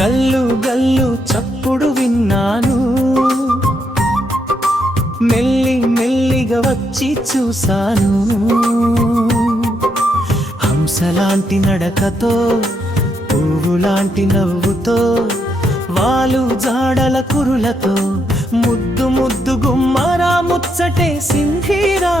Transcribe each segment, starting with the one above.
గల్లు గల్లు చప్పుడు విన్నాను, మెల్లి మెల్లిగా వచ్చి చూశాను. హంసలాంటి నడకతో, పువ్వులాంటి నవ్వుతో, వాలు జాడల కురులతో, ముద్దు ముద్దు గుమ్మరా ముచ్చటే సింధీరా.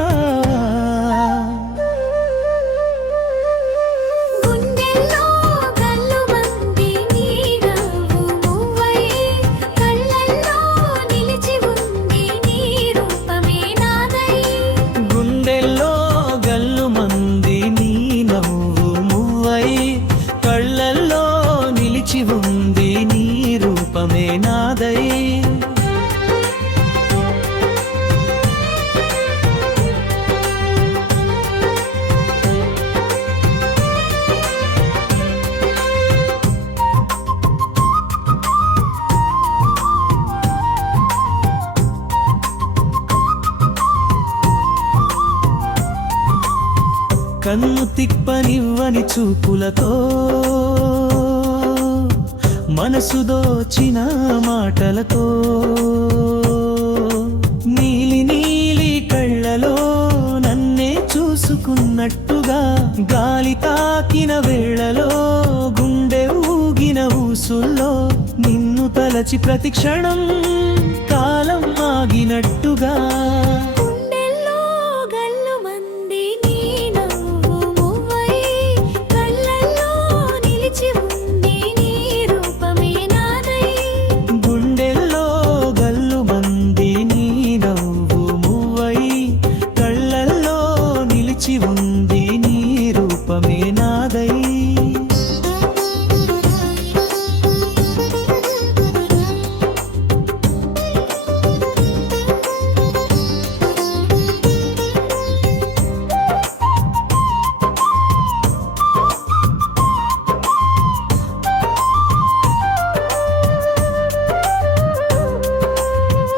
కన్ను తిప్పనివ్వని చూపులతో, మనసు దోచిన మాటలతో, నీలి నీలి కళ్ళలో నన్నే చూసుకున్నట్టుగా, గాలి తాకిన వేళలో, గుండె ఊగిన ఊసుల్లో, నిన్ను తలచి ప్రతి క్షణం కాలం ఆగినట్టుగా. ఉంది నీ రూపమే నాదై.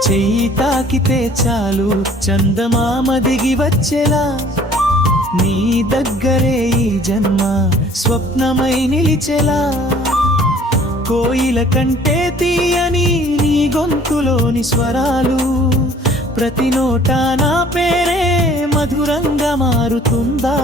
చెయ్యి తాకితే చాలు చందమామ దిగి వచ్చేలా, నీ దగ్గరే ఈ జన్మ స్వప్నమై నిలిచెలా. కోయిల కంటే తీయని నీ గొంతులోని స్వరాలు, ప్రతి నోటా నా పేరే మధురంగా మారుతుందా.